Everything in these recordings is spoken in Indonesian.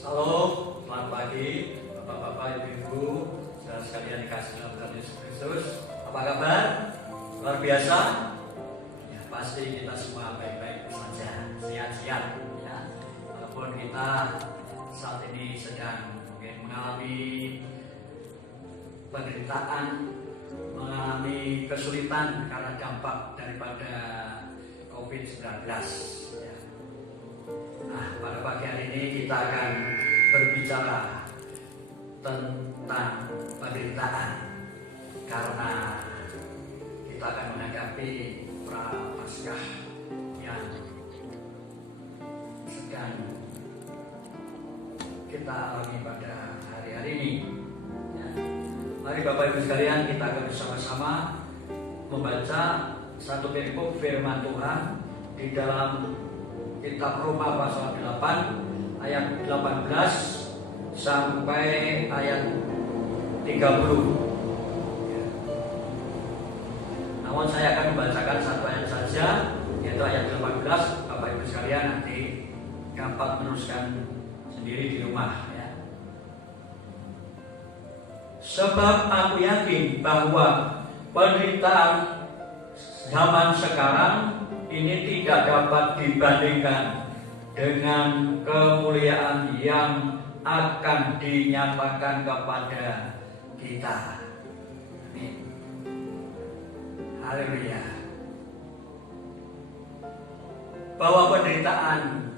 Salam, selamat pagi Bapak-bapak, Ibu-ibu, saudara sekalian dikasih dalam Tuhan Yesus Kristus. Apa kabar? Luar biasa? Ya, pasti kita semua baik-baik saja, sehat-sehat ya. Walaupun kita saat ini sedang mungkin mengalami penderitaan, mengalami kesulitan karena dampak daripada COVID-19 ya. Nah, pada pagi hari ini kita akan berbicara tentang penderitaan karena kita akan menghadapi Prapaskah yang sedang kita alami pada hari-hari ini ya. Mari Bapak Ibu sekalian, kita akan bersama-sama membaca satu perikop firman Tuhan di dalam Kitab Roma pasal 8 ayat 18 sampai ayat 30 ya. Namun saya akan membacakan satu ayat saja, yaitu ayat 18. Bapak Ibu sekalian nanti dapat meneruskan sendiri di rumah ya. Sebab aku yakin bahwa penderitaan zaman sekarang ini tidak dapat dibandingkan dengan kemuliaan yang akan dinyatakan kepada kita. Amin. Haleluya. Bahwa penderitaan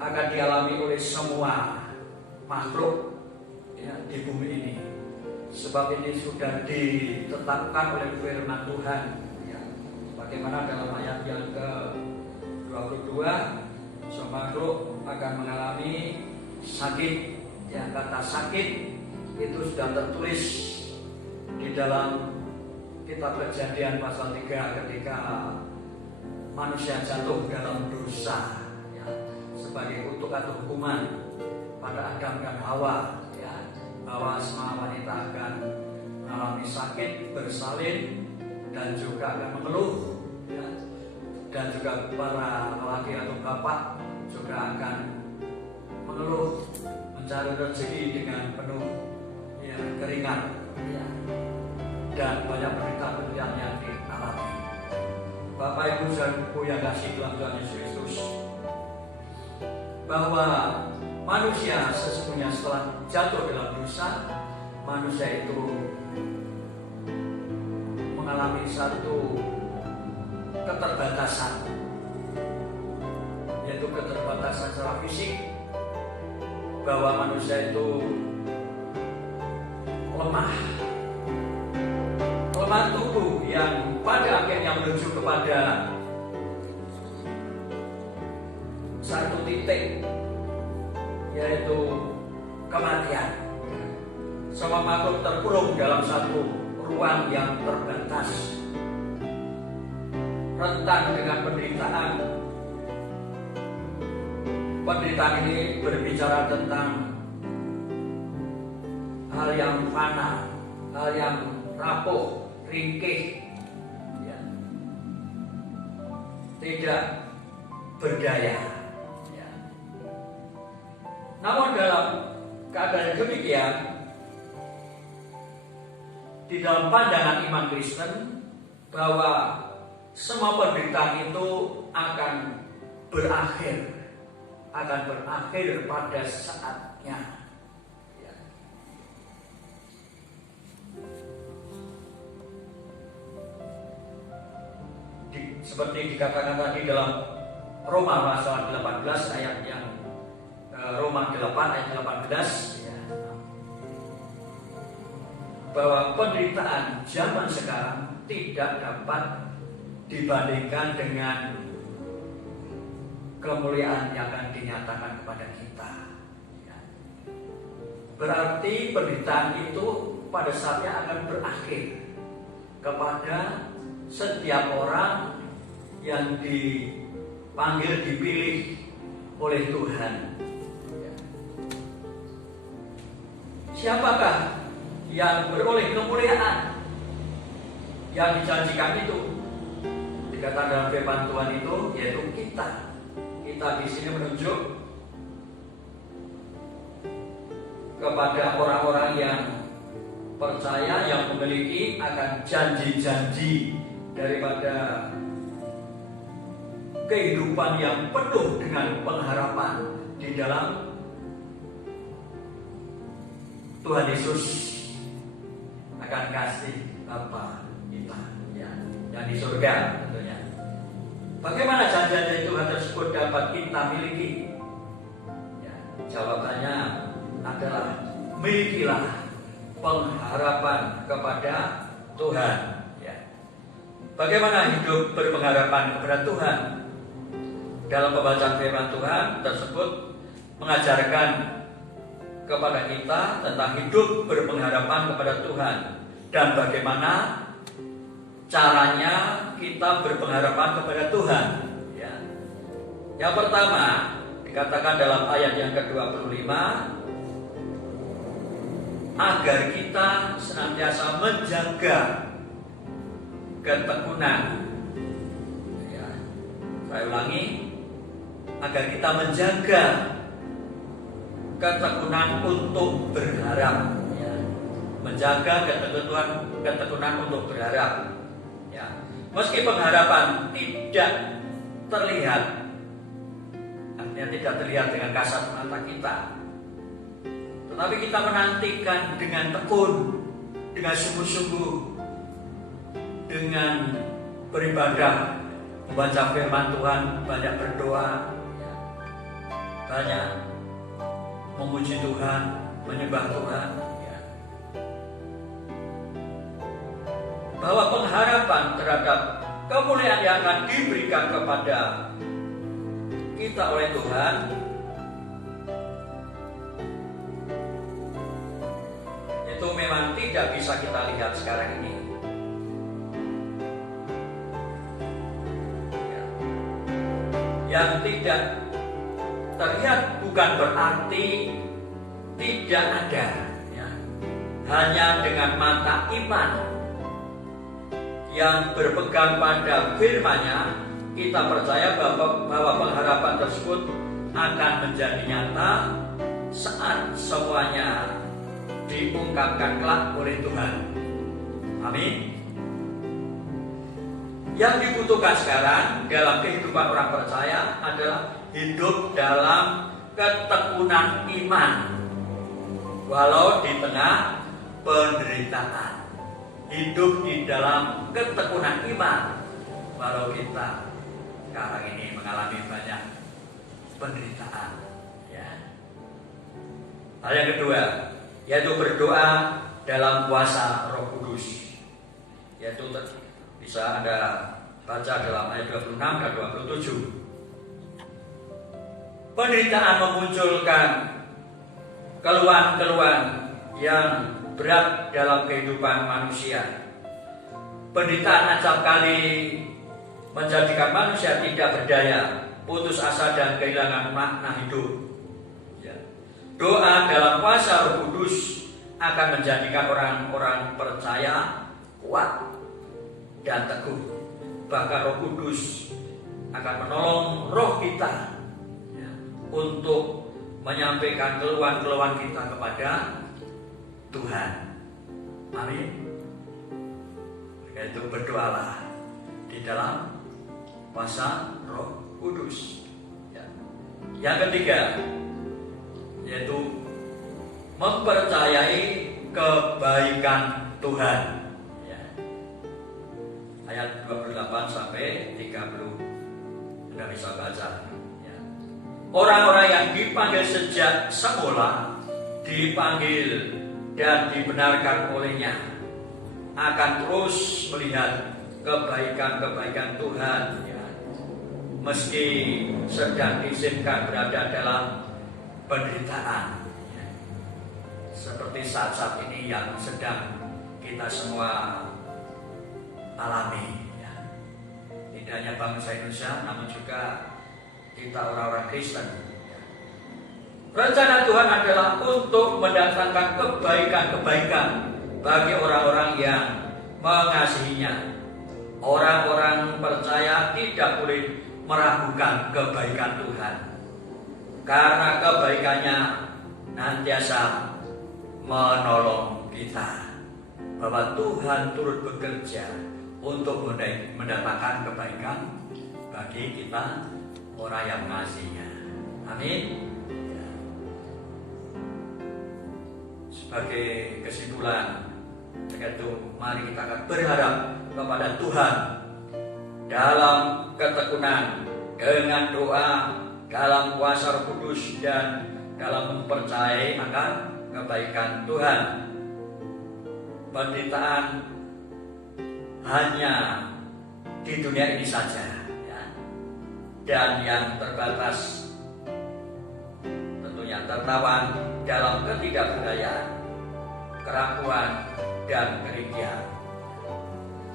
akan dialami oleh semua makhluk ya, di bumi ini. Sebab ini sudah ditetapkan oleh firman Tuhan. Bagaimana dalam ayat yang ke-22, semua makhluk akan mengalami sakit. Yang kata sakit itu sudah tertulis di dalam kitab Kejadian pasal 3 ketika manusia jatuh dalam dosa ya, sebagai kutuk atau hukuman pada Adam dan Hawa ya, bahwa semua wanita akan mengalami sakit, bersalin dan juga akan mengeluh ya. Dan juga para lelaki atau bapak juga akan mengeluh, mencari rezeki dengan penuh ya, keringat ya. Dan banyak penderitaan yang dialami. Bapak Ibu saudaraku yang kasih dalam Tuhan Yesus Kristus, bahwa manusia sesungguhnya setelah jatuh dalam dosa, manusia itu mengalami satu keterbatasan, yaitu keterbatasan secara fisik, bahwa manusia itu lemah tubuh yang pada akhirnya menuju kepada satu titik, yaitu kematian. Semua makhluk terkurung dalam satu ruang yang terbatas, rentan dengan penderitaan. Penderitaan ini berbicara tentang hal yang fana, hal yang rapuh, ringkih ya, tidak berdaya ya. Namun dalam keadaan demikian, di dalam pandangan iman Kristen, bahwa semua penderitaan itu akan berakhir pada saatnya ya. Seperti dikatakan tadi dalam Roma pasal 18 ayat yang Roma 8 ayat 18 ya, bahwa penderitaan zaman sekarang tidak dapat dibandingkan dengan kemuliaan yang akan dinyatakan kepada kita ya. Berarti penderitaan itu pada saatnya akan berakhir kepada setiap orang yang dipanggil, dipilih oleh Tuhan ya. Siapakah yang beroleh kemuliaan yang dijanjikan itu? Dikatakan dalam firman Tuhan itu, yaitu kita di sini menunjuk kepada orang-orang yang percaya, yang memiliki akan janji-janji daripada kehidupan yang penuh dengan pengharapan di dalam Tuhan Yesus akan kasih Bapa kita yang di surga tentunya. Bagaimana janji-janji Tuhan tersebut dapat kita miliki? Jawabannya adalah milikilah pengharapan kepada Tuhan. Bagaimana hidup berpengharapan kepada Tuhan? Dalam pembacaan firman Tuhan tersebut mengajarkan kepada kita tentang hidup berpengharapan kepada Tuhan dan bagaimana caranya kita berpengharapan kepada Tuhan. Yang pertama dikatakan dalam ayat yang ke-25, agar kita senantiasa menjaga ketekunan. Saya ulangi, agar kita menjaga ketekunan untuk berharap. Menjaga ketekunan untuk berharap. Meski pengharapan tidak terlihat, artinya tidak terlihat dengan kasat mata kita, tetapi kita menantikan dengan tekun, dengan sungguh-sungguh, dengan beribadah, membaca firman Tuhan, banyak berdoa, banyak memuji Tuhan, menyembah Tuhan. Bahwa pengharapan terhadap kemuliaan yang akan diberikan kepada kita oleh Tuhan itu memang tidak bisa kita lihat sekarang ini. Yang tidak terlihat bukan berarti tidak ada, hanya dengan mata iman yang berpegang pada firman-Nya, kita percaya bahwa pengharapan tersebut akan menjadi nyata saat semuanya diungkapkan kelak oleh Tuhan. Amin. Yang dibutuhkan sekarang dalam kehidupan orang percaya adalah hidup dalam ketekunan iman, walau di tengah penderitaan. Hidup di dalam ketekunan iman, walau kita sekarang ini mengalami banyak penderitaan. Hal yang kedua, yaitu berdoa dalam kuasa Roh Kudus. Yaitu bisa Anda baca dalam ayat 26 dan 27. Penderitaan memunculkan keluhan-keluhan yang berat dalam kehidupan manusia. Penderitaan acap kali menjadikan manusia tidak berdaya, putus asa dan kehilangan makna hidup. Doa dalam kuasa Roh Kudus akan menjadikan orang-orang percaya kuat dan teguh. Bahkan Roh Kudus akan menolong roh kita untuk menyampaikan keluhan-keluhan kita kepada Tuhan. Amin. Yaitu berdoalah di dalam kuasa Roh Kudus. Yang ketiga, yaitu mempercayai kebaikan Tuhan. Ayat 28 sampai 30 Anda bisa baca. Orang-orang yang dipanggil sejak semula, dipanggil dan dibenarkan olehnya, akan terus melihat kebaikan-kebaikan Tuhan, meski sedang diizinkan berada dalam penderitaan, seperti saat-saat ini yang sedang kita semua alami. Tidak hanya bangsa Indonesia, namun juga kita orang-orang Kristen. Rencana Tuhan adalah untuk mendatangkan kebaikan-kebaikan bagi orang-orang yang mengasihinya. Orang-orang percaya tidak boleh meragukan kebaikan Tuhan, karena kebaikannya nantiasa menolong kita, bahwa Tuhan turut bekerja untuk mendatangkan kebaikan bagi kita orang yang mengasihinya. Amin. Sebagai kesimpulan, yaitu mari kita akan berharap kepada Tuhan dalam ketekunan, dengan doa, dalam kuasa Roh Kudus, dan dalam mempercayai akan kebaikan Tuhan. Penderitaan hanya di dunia ini saja, ya. Dan yang terbatas tentunya tertawan dalam ketidakberdayaan, kerapuan, dan kerugian.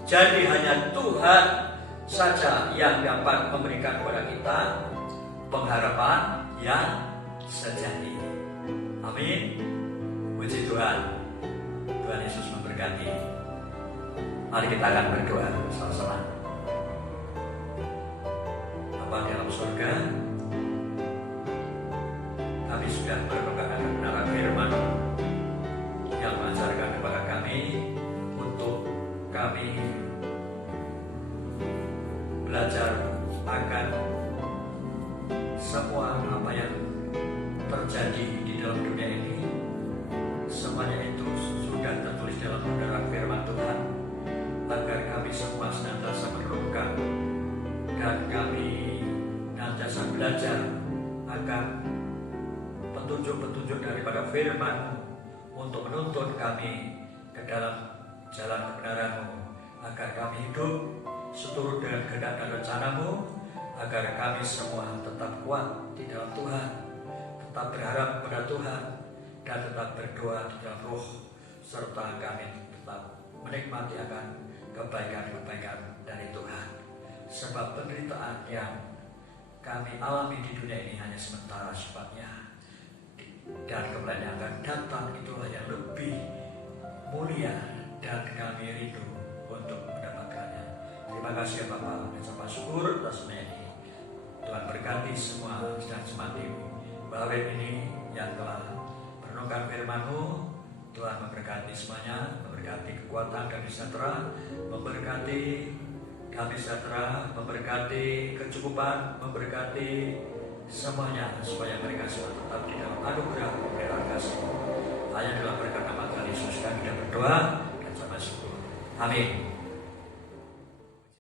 Jadi hanya Tuhan saja yang dapat memberikan kepada kita pengharapan yang sejati. Amin. Puji Tuhan. Tuhan Yesus memberkati. Mari kita akan berdoa bersama-sama. Bapa di dalam surga, kami sudah berdoa akan kebenaran firman yang mengajarkan kepada kami untuk kami belajar akan semua apa yang terjadi di dalam dunia ini, semuanya itu sudah tertulis dalam kebenaran firman Tuhan, agar kami semua senantiasa merenungkan dan kami senantiasa belajar akan petunjuk-petunjuk daripada firman-Mu untuk menuntun kami ke dalam jalan kebenaran-Mu, agar kami hidup seturut dengan kehendak dan rencana-Mu, agar kami semua tetap kuat di dalam Tuhan, tetap berharap pada Tuhan, dan tetap berdoa di dalam roh, serta kami tetap menikmati akan kebaikan-kebaikan dari Tuhan. Sebab penderitaan yang kami alami di dunia ini hanya sementara sifatnya, dan kemudian yang akan datang itulah yang lebih mulia, dan kami rindu untuk mendapatkannya. Terima kasih ya Bapak, ucap syukur atas ini. Tuhan berkati semua dan semati bahwa ini yang telah merenungkan firman-Mu. Tuhan memberkati semuanya, memberkati kekuatan dan sejahtera, memberkati kami sejahtera, memberkati kecukupan, memberkati semuanya, supaya mereka semua tetap di dalam anugerah dan kasih. Hanya dalam berkat nama Tuhan Yesus kami berdoa dan sama syukur. Amin.